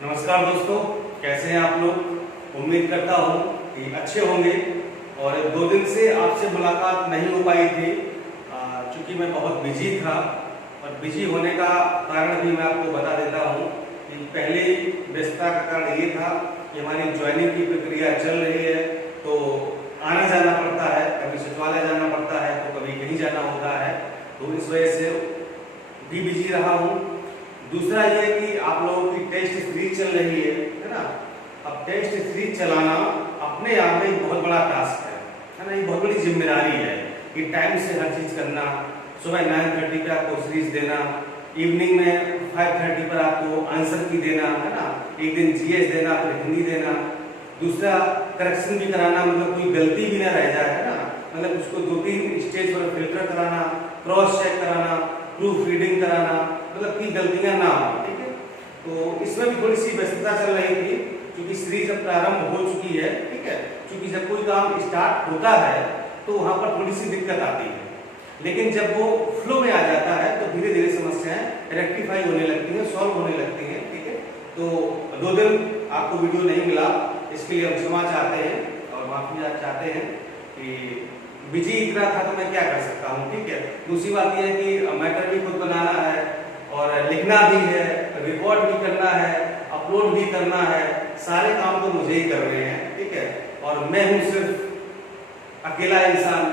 नमस्कार दोस्तों, कैसे हैं आप लोग। उम्मीद करता हूँ कि अच्छे होंगे। और 2 दिन से आपसे मुलाकात नहीं हो पाई थी क्योंकि मैं बहुत बिजी था। और बिजी होने का कारण भी मैं आपको बता देता हूँ कि पहले व्यस्तता का कारण ये था कि हमारी ज्वाइनिंग की प्रक्रिया चल रही है, तो आना जाना पड़ता है, कभी सचिवालय जाना पड़ता है तो कभी कहीं जाना होता है, तो इस वजह से भी बिजी रहा हूँ। दूसरा ये कि आप लोगों की टेस्ट सीरीज चल रही है ना। अब टेस्ट सीरीज चलाना अपने आप में एक बहुत बड़ा टास्क है ना। ये बहुत बड़ी जिम्मेदारी है कि टाइम से हर चीज करना। सुबह 9:30 पे आपको सीरीज देना, इवनिंग में 5:30 पर आपको आंसर की देना है ना। एक दिन जीएस देना, फिर हिंदी देना। दूसरा करेक्शन भी कराना, मतलब कोई गलती भी ना रह जाए है ना। मतलब उसको 2-3 स्टेज पर फिल्टर कराना, क्रॉस चेक कराना, प्रूफ रीडिंग कराना, मतलब की गलतियां ना हो। ठीक है, तो इसमें भी थोड़ी सी व्यस्तता चल रही थी क्योंकि सीरीज अब प्रारंभ हो चुकी है। ठीक है, क्योंकि जब कोई काम स्टार्ट होता है तो वहां पर थोड़ी सी दिक्कत आती है, लेकिन जब वो फ्लो में आ जाता है तो धीरे धीरे समस्याएं रेक्टिफाई होने लगती हैं, सॉल्व होने लगती हैं। ठीक है, तो 2 दिन आपको वीडियो नहीं मिला, इसके लिए हम क्षमा चाहते हैं और माफी चाहते हैं कि बिजी इतना था तो मैं क्या कर सकता हूँ। ठीक है, दूसरी बात यह है कि मैटर भी खुद बनाना है और लिखना भी है, रिकॉर्ड भी करना है, अपलोड भी करना है, सारे काम तो मुझे ही कर रहे हैं। ठीक है, और मैं हूँ सिर्फ अकेला इंसान,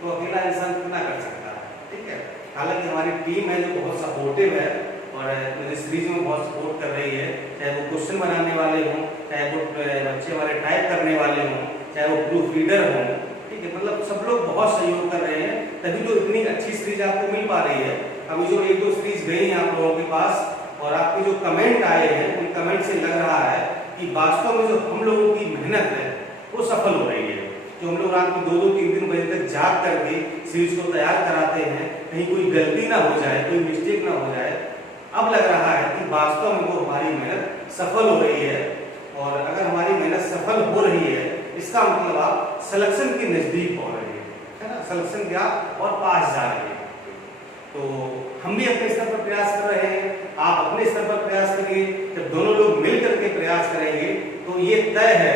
तो अकेला इंसान कितना कर सकता है। ठीक है, हालांकि हमारी टीम है जो बहुत सपोर्टिव है और मुझे सीरीज में बहुत सपोर्ट कर रही है, चाहे वो क्वेश्चन बनाने वाले हों, चाहे वो बच्चे हमारे टाइप करने वाले हों, चाहे वो प्रूफ रीडर हों। ठीक है, मतलब सब लोग बहुत सहयोग कर रहे हैं, तभी तो इतनी अच्छी सीरीज आपको मिल पा रही है। अभी जो 1-2 सीरीज गई हैं आप लोगों के पास और आपके जो कमेंट आए हैं, उन कमेंट से लग रहा है कि वास्तव में जो हम लोगों की मेहनत है वो सफल हो रही है। जो हम लोग रात में 2-2, 3-3 बजे तक जाग करके सीरीज को तैयार कराते हैं, कहीं कोई गलती ना हो जाए, कोई मिस्टेक ना हो जाए, अब लग रहा है कि वास्तव में वो हमारी मेहनत सफल हो रही है। और अगर हमारी मेहनत सफल हो रही है, इसका मतलब आप सिलेक्शन के नजदीक पहुंच रहे हैं, है ना। सिलेक्शन क्या और पास जा रहे हैं। तो हम भी अपने स्तर पर प्रयास कर रहे हैं, आप अपने स्तर पर प्रयास करिए। जब दोनों लोग मिल करके प्रयास करेंगे तो ये तय है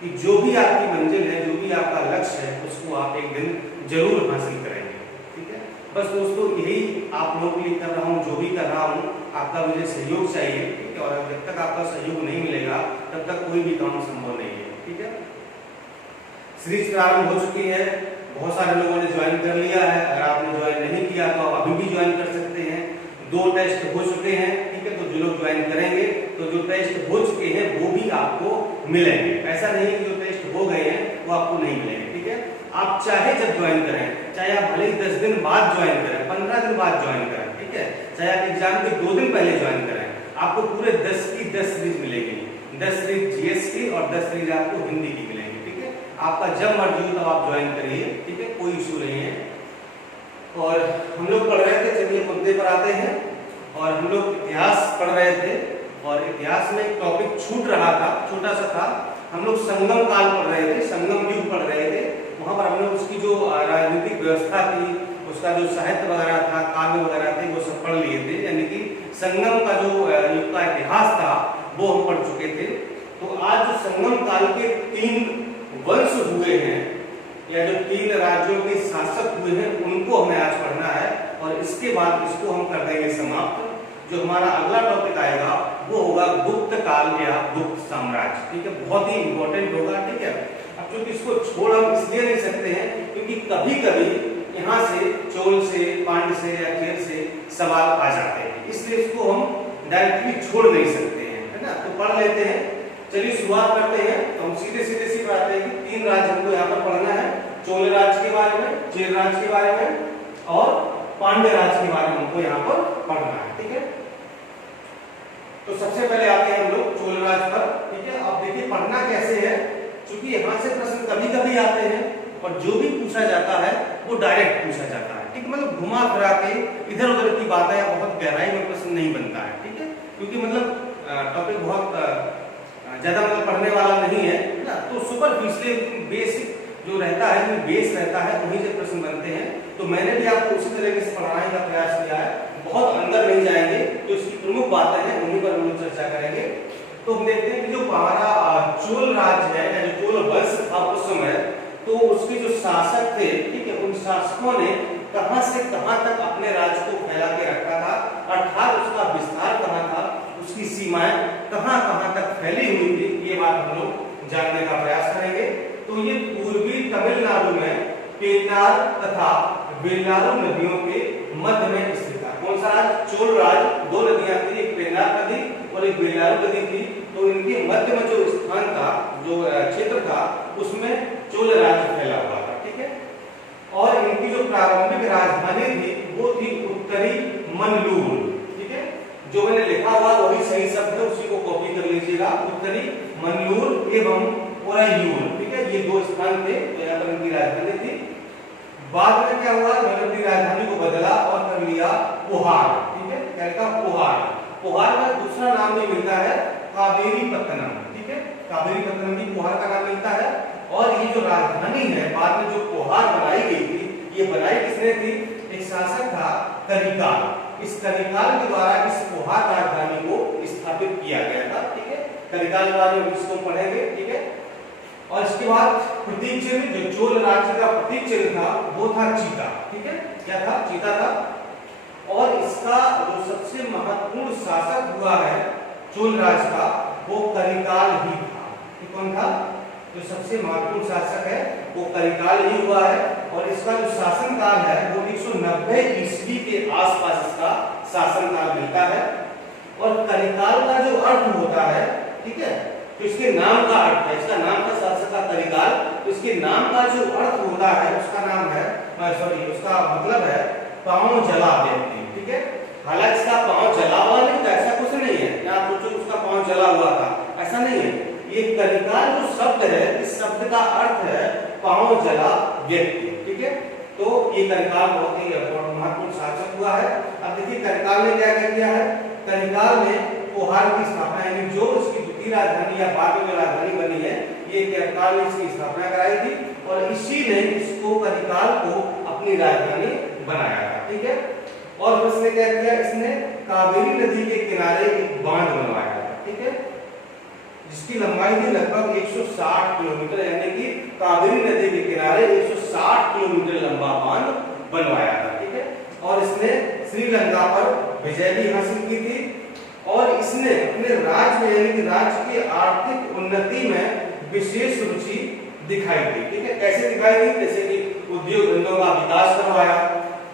कि जो भी आपकी मंजिल है, जो भी आपका लक्ष्य है, उसको आप एक दिन जरूर हासिल करेंगे। ठीक है, बस दोस्तों यही आप लोगों के लिए कर रहा हूँ, जो भी कर रहा हूँ, आपका मुझे सहयोग चाहिए। ठीक है, और जब तक आपका सहयोग नहीं मिलेगा तब तक कोई भी काम संभव नहीं है। ठीक है, सीरीज प्रारंभ हो चुकी है, बहुत सारे लोगों ने ज्वाइन कर लिया है। अगर आपने ज्वाइन नहीं किया तो आप अभी भी ज्वाइन कर सकते हैं। 2 टेस्ट हो चुके हैं। ठीक है, तो जो लोग ज्वाइन करेंगे तो जो टेस्ट हो चुके हैं वो भी आपको मिलेंगे। ऐसा नहीं कि जो टेस्ट हो गए हैं वो आपको नहीं मिलेंगे। ठीक है, आप चाहे जब ज्वाइन करें, चाहे आप भले ही 10 दिन बाद ज्वाइन करें, 15 दिन बाद ज्वाइन करें, ठीक है, चाहे आप एग्जाम के 2 दिन पहले ज्वाइन करें, आपको पूरे 10 की 10 सीरीज मिलेगी। 10 सीरीज जीएस की और 10 सीरीज आपको हिंदी की मिलेंगी। आपका जब मर्जी हो तब आप ज्वाइन करिए। ठीक है, कोई इशू नहीं है। और हम लोग पढ़ रहे थे, चलिए मुद्दे पर आते हैं। और हम लोग इतिहास पढ़ रहे थे और इतिहास में एक टॉपिक छूट रहा था, छोटा सा था। हम लोग संगम काल पढ़ रहे थे, संगम युग पढ़ रहे थे। वहां पर हम लोग उसकी जो राजनीतिक व्यवस्था थी, उसका जो साहित्य वगैरह था, काव्य वगैरह थे, वो सब पढ़ लिए थे। यानी कि संगम का जो युग का इतिहास था वो हम पढ़ चुके थे। तो आज जो संगम काल के 3 वंश हुए हैं या जो 3 राज्यों के शासक हुए हैं, उनको हमें आज पढ़ना है और इसके बाद इसको हम कर देंगे समाप्त। जो हमारा अगला टॉपिक आएगा वो होगा गुप्त काल या गुप्त साम्राज्य। ठीक है, बहुत ही इंपॉर्टेंट होगा। ठीक है, अब क्योंकि इसको छोड़ हम इसलिए नहीं सकते हैं क्योंकि कभी कभी यहाँ से चोल से, पांड्य से या चेर से सवाल आ जाते हैं, इसलिए इसको हम डायरेक्टली छोड़ नहीं सकते हैं, है ना। तो पढ़ लेते हैं। चलिए शुरुआत करते हैं। तो हम सीधे सीधे सी बात है कि 3 राज्य हमको यहाँ पर पढ़ना है। चोल राज्य के बारे में, चेर राज्य के बारे में और पांड्य राज्य के बारे में हमको यहाँ पर पढ़ना है। ठीक है, तो सबसे पहले आते हैं हम लोग चोल राज्य पर। ठीक है, अब देखिए पढ़ना कैसे है, क्योंकि यहाँ से प्रश्न कभी कभी आते हैं और जो भी पूछा जाता है वो डायरेक्ट पूछा जाता है। ठीक, मतलब घुमा फिरा के इधर उधर की बातें या बहुत गहराई में प्रश्न नहीं बनता है। ठीक है, क्योंकि मतलब टॉपिक बहुत ज्यादा मतलब पढ़ने वाला नहीं है ना, तो सुपरफिशियल बेसिक जो रहता है, जो बेस रहता है, वहीं से प्रश्न बनते हैं। तो मैंने भी आपको उसी तरीके से पढ़ाने का प्रयास किया है, बहुत अंदर नहीं जाएंगे। तो इसकी प्रमुख बातें हैं उन्हीं पर हम लोग चर्चा करेंगे। तो हम देखते हैं कि जो हमारा चोल राज्य है या जो चोल वंश था उस समय, तो उसके जो शासक थे, ठीक है, उन शासकों ने कहां से कहां तक अपने राज्य को फैला के रखा था, अर्थात उसका विस्तार कहां था, उसकी सीमाएं कहां कहां तक फैली हुई थी, ये बात हम लोग जानने का प्रयास करेंगे। तो ये पूर्वी तमिलनाडु में पेन्नार तथा वेल्लारू नदियों के मध्य में स्थित था। कौन सा राज? चोल राज। दो नदियां थी, एक पेन्नार नदी और एक वेल्लारू नदी थी। तो इनके मध्य में जो स्थान था, जो क्षेत्र था, उसमें चोल राज्य फैला हुआ था, ठीक है। और इनकी जो प्रारंभिक राजधानी थी वो थी उत्तरी मनलूर, ठीक है। जो मैंने लिखा हुआ वही सही शब्द है, उसी को कॉपी कर लीजिएगा। उत्तरी मनलूर एवं ओरायूर, ठीक है, ये दो स्थान थे, तो यहाँ पर इनकी राजधानी थी। बाद में क्या हुआ, इन्होंने अपनी राजधानी को बदला और कर लिया पोहार, ठीक है, क्या लिखा? पोहार। पोहार का दूसरा नाम भी मिलता है कावेरी पत्तनम, ठीक है, कावेरी पत्तनम भी पोहार का नाम मिलता है। और ये जो राजधानी है बाद में जो पोहार बनाई गई थी, ये बनाई किसने थी? एक शासक था करिकाल। इस करिकाल के द्वारा इस पोहार राजधानी को स्थापित किया गया था, ठीक है। करिकाल के बारे में इसको पढ़ेंगे, ठीक है। और इसके बाद प्रतीक चिन्ह, जो चोल राज्य का प्रतीक चिन्ह था वो था चीता, ठीक है, क्या था? चीता था। और इसका जो सबसे महत्वपूर्ण शासक हुआ है चोल राज्य का, वो करिकाल ही था। कौन था? जो सबसे महत्वपूर्ण शासक है वो करिकाल ही हुआ है। और इसका जो शासन काल है वो 190 ईस्वी के आसपास इसका शासन काल मिलता है। और करिकाल का जो अर्थ होता है, ठीक है, तो इसके नाम का अर्थ है, इसका नाम था शासक का करिकाल, तो इसके नाम का जो अर्थ होता है उसका नाम है, उसका मतलब है पांव जला व्यक्ति, ठीक है। हालांकि इसका पांव जला हुआ नहीं था, ऐसा कुछ नहीं है, या सोचो उसका पांव जला हुआ था, ऐसा नहीं है। ये करिकाल जो शब्द है, इस शब्द का अर्थ है पांव जला व्यक्ति, ठीक है। तो ये करिकाल बहुत ही महत्वपूर्ण शासक हुआ है। अब देखिए करिकाल ने क्या किया है, करिकाल ने पोहार की स्थापना, यानी जो इसकी द्वितीय राजधानी या बाद में जो राजधानी बनी है, ये करिकाल ने इसकी स्थापना कराई थी और इसी ने इसको करिकाल को अपनी राजधानी बनाया था, ठीक है। और उसने क्या किया, इसने कावेरी नदी के किनारे एक बांध बनवाया था, ठीक है, जिसकी लंबाई थी लगभग 160 किलोमीटर, यानी कि कावेरी नदी के किनारे 160 किलोमीटर लंबा बांध बनवाया था, ठीक है। और इसने श्रीलंका पर विजय भी हासिल की थी। और इसने अपने राज्य में, यानी कि राज्य की आर्थिक उन्नति में विशेष रुचि दिखाई दी, ठीक है। कैसे दिखाई दी? जैसे कि उद्योग धंधों का विकास करवाया,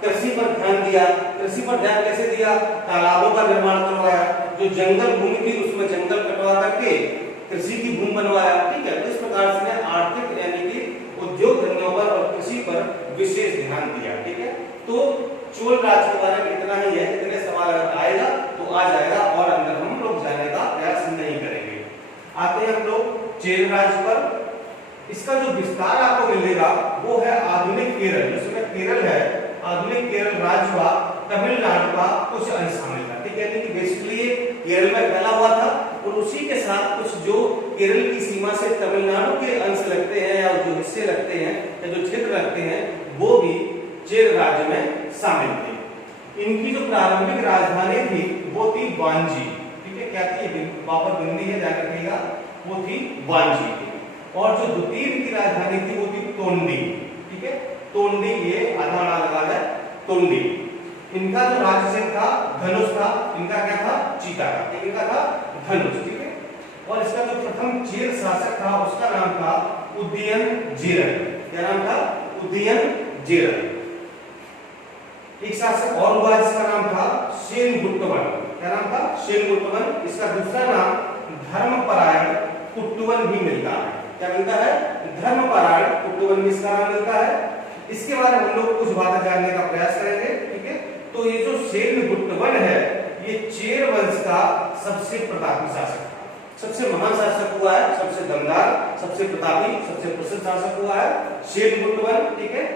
कृषि पर ध्यान दिया। कृषि पर ध्यान कैसे दिया? तालाबों का निर्माण करवाया, जो जंगल भूमि थी उसमें जंगल कटवा करके कृषि की भूमि बनवाया, ठीक है। इस प्रकार से आर्थिक यानी कि उद्योग धंधों पर और कृषि पर विशेष ध्यान दिया, ठीक है। तो चोल राज्य के बारे में इतना ही है। इतने सवाल अगर आएगा तो आ जाएगा और अंदर हम लोग जाने का प्रयास नहीं करेंगे। आते हैं हम लोग चेर राज्य पर। इसका जो विस्तार आपको मिलेगा वो है आधुनिक केरल, जिसमें केरल है, आधुनिक केरल राज्य का तमिलनाडु का कुछ अंश शामिल था, ठीक है। कि बेसिकली केरल में फैला हुआ था और उसी के साथ कुछ जो केरल की सीमा से तमिलनाडु के अंश लगते हैं या जो हिस्से लगते हैं या जो क्षेत्र लगते हैं वो भी चेर राज्य में शामिल थे। इनकी जो प्रारंभिक राजधानी थी वो थी वांजी, ठीक है, क्या थी? वापस बिंदी है, ध्यान रखिएगा, वो थी वांजी। और जो द्वितीय की राजधानी थी वो थी तोंडी, ठीक है, तोंडी, ये आधा लगा है तोंडी। इनका जो राज्य था धनुष था, इनका क्या था? चीता था, इनका था धनुष, ठीक है। और इसका जो प्रथम चेर शासक था उसका नाम था उदयन जेरल। क्या नाम था? उदयन जेरल। एक शासक और हुआ जिसका नाम था सेनगुट्टवन। क्या नाम था? सेनगुट्टवन। इसका दूसरा नाम धर्मपरायण कुट्टुवन भी मिलता है। क्या मिलता है? धर्मपरायण कुट्टुवन भी इसका नाम मिलता है। इसके बारे में हम लोग कुछ बातें जानने का प्रयास करेंगे, ठीक है। तो ये जो सेनगुट्टवन है ये चेर वंश का सबसे प्रतापी शासक था, सबसे महान शासक हुआ है, सबसे दमदार, सबसे प्रतापी, सबसे प्रसिद्ध शासक हुआ है सेनगुट्टवन, ठीक है।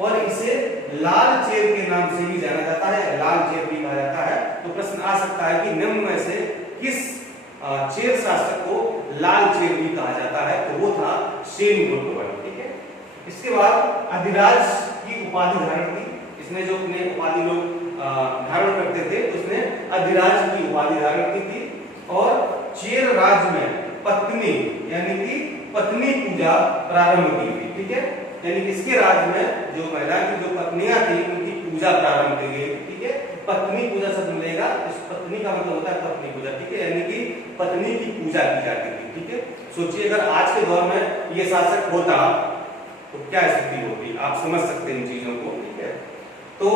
और इसे लाल चेर के नाम से भी जाना जाता है, लाल चेर भी कहा जाता है। तो प्रश्न आ सकता है कि निम्न में से किस चेर शासक को लाल चेर भी कहा जाता है? तो वो था सेनगुट्टवन, ठीक है। इसके बाद अधिराज की उपाधि धारण की, इसने जो अपने उपाधि लोग धारण करते थे उसने अधिराज की उपाधि धारण की थी। और चेर राज्य में पत्नी यानी कि पत्नी पूजा प्रारंभ की थी। ठीक है, यानी कि इसके राज्य में जो महिला की जो पत्नियां थी उनकी पूजा प्रारंभ की गई। ठीक है, पत्नी पूजा शब्द मिलेगा, इस पत्नी का मतलब होता है पत्नी पूजा। ठीक है, यानी कि पत्नी की पूजा की जाती थी। ठीक है, सोचिए अगर आज के दौर में ये शासक होता तो क्या स्थिति होती, आप समझ सकते हैं इन चीजों को। ठीक है, तो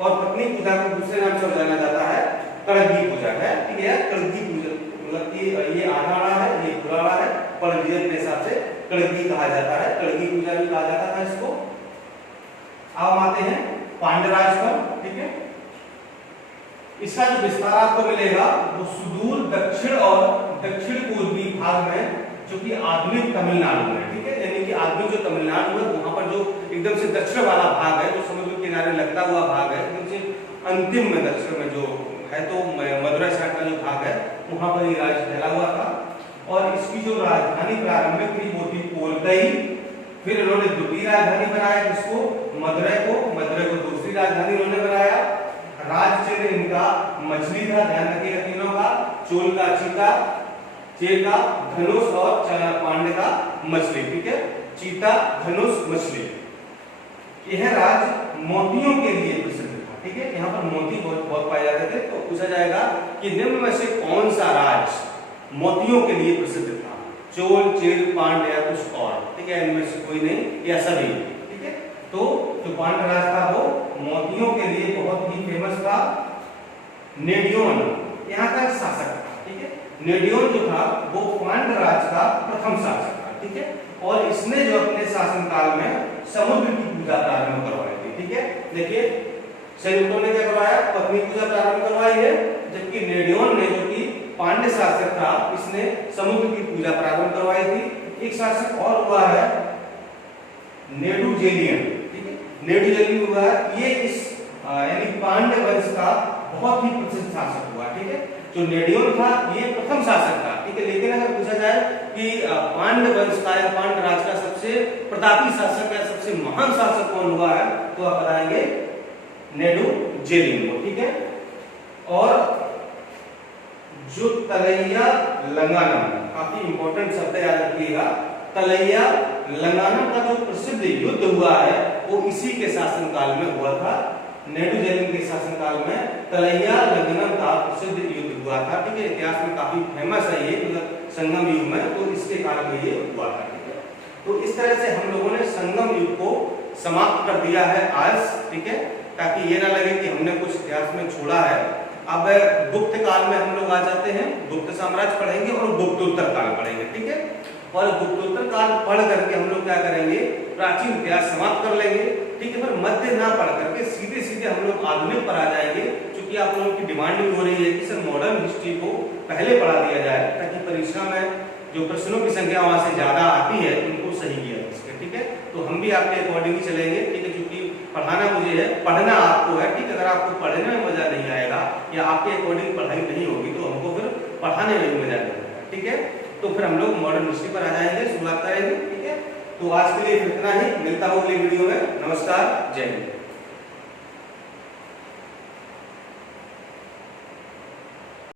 और पत्नी पूजा को दूसरे नाम से जाना जाता है कड़गी पूजा है। ठीक है, कड़गी पूजा मतलब कि ये आधा आड़ा है, ये पूरा आड़ा है, पर रिलीजन के हिसाब से कड़गी कहा जाता है, कड़गी पूजा भी कहा जाता था इसको। अब आते हैं पांड्यराज पर। ठीक है, इसका जो विस्तार आपको मिलेगा वो सुदूर दक्षिण और दक्षिण पूर्वी भाग में, जो कि आधुनिक तमिलनाडु में। ठीक है, यानी कि आधुनिक जो तमिलनाडु है वहां पर जो एकदम से दक्षिण वाला भाग है, जो समुद्र के किनारे लगता हुआ भाग है, एकदम से अंतिम में दक्षिण में जो है, तो मदुरै साइड का जो भाग है वहां पर ये राज्य फैला हुआ था। और इसकी जो राजधानी प्रारंभिक थी वो थी कोलकई। फिर इन्होंने द्वितीय राजधानी बनाया जिसको मदुरै को दूसरी राजधानी इन्होंने बनाया। राज चिन्ह इनका मछली था, ध्यान रखिएगा तीनों का, चोल का चीता, चेर का धनुष और पांड्य का मछली। ठीक है, चीता धनुष मछली। यह राज्य मोतियों के लिए प्रसिद्ध था। ठीक है, यहाँ पर मोती बहुत पाए जाते थे। तो पूछा जाएगा कि निम्न में से कौन सा राज्य मोतियों के लिए प्रसिद्ध था, चोल, चेर, पांड्य या कुछ और। ठीक है, इनमें से कोई नहीं या सभी। ठीक है, तो जो पांड्य राज था वो मोतियों के लिए बहुत ही फेमस था। नेडियोन यहाँ का शासक था। ठीक है, नेडियोन जो था वो पांड्य राज का प्रथम शासक था। ठीक है, और इसने जो अपने शासनकाल में समुद्र की पूजा प्रारंभ करवाई थी। ठीक है, देखिए सेल्युको ने क्या करवाया, पत्नी पूजा प्रारंभ करवाई है, जबकि नेडियोन ने जो कि पांड्य शासक था इसने समुद्र की पूजा प्रारंभ करवाई थी। एक शासक और हुआ है नेडुजेलियन। ठीक है, नेडुजेलियन हुआ है, ये इस यानी पांड्य वंश का बहुत ही प्रसिद्ध शासक हुआ। ठीक है, जो नेडियोन था ये प्रथम शासक था। ठीक है, लेकिन अगर पूछा जाए कि पांड्य वंश का या पांड्य राज का सबसे प्रतापी शासक या सबसे महान शासक कौन हुआ है, तो आप बताएंगे नेडुजेलियन को। ठीक है, और जो तलैया लंगानम, काफी इंपॉर्टेंट शब्द याद रखिएगा, तलैया लंगानम का जो प्रसिद्ध युद्ध हुआ है वो इसी के शासनकाल में हुआ था। नेडुजेलियन के शासनकाल में तलैया लंगानम का प्रसिद्ध युद्ध हुआ था। ठीक है, इतिहास में काफी फेमस है ये, मतलब संगम युग में, तो इसके काल में ये हुआ था। ठीक है, तो इस तरह से हम लोगों ने संगम युग को समाप्त कर दिया है आज। ठीक है, ताकि ये ना लगे कि हमने कुछ इतिहास में छोड़ा है। अब गुप्त काल में हम लोग आ जाते हैं, गुप्त साम्राज्य पढ़ेंगे और गुप्तोत्तर काल पढ़ेंगे। ठीक है, और गुप्तोत्तर काल पढ़ करके हम लोग क्या करेंगे, प्राचीन इतिहास समाप्त कर लेंगे। ठीक है, फिर मध्य ना पढ़ करके सीधे सीधे हम लोग आधुनिक पर आ जाएंगे, क्योंकि आप लोगों की डिमांड भी हो रही है कि सर मॉडर्न हिस्ट्री को पहले पढ़ा दिया जाए, ताकि परीक्षा में जो प्रश्नों की संख्या वहां से ज्यादा आती है उनको सही किया जा सके। ठीक है, तो हम भी आपके अकॉर्डिंग ही चलेंगे। ठीक है, क्योंकि पढ़ाना मुझे है, पढ़ना आपको है। ठीक है, अगर आपको पढ़ने में मजा नहीं आएगा या आपके अकॉर्डिंग पढ़ाई नहीं होगी तो हमको फिर पढ़ाने में भी मजा नहीं आएगा। ठीक है, तो फिर हम लोग मॉडर्न हिस्ट्री पर आ जाएंगे, शुरुआत करेंगे। ठीक है, तो आज के लिए इतना ही, मिलता हूँ अगली वीडियो में। नमस्कार, जय हिंद।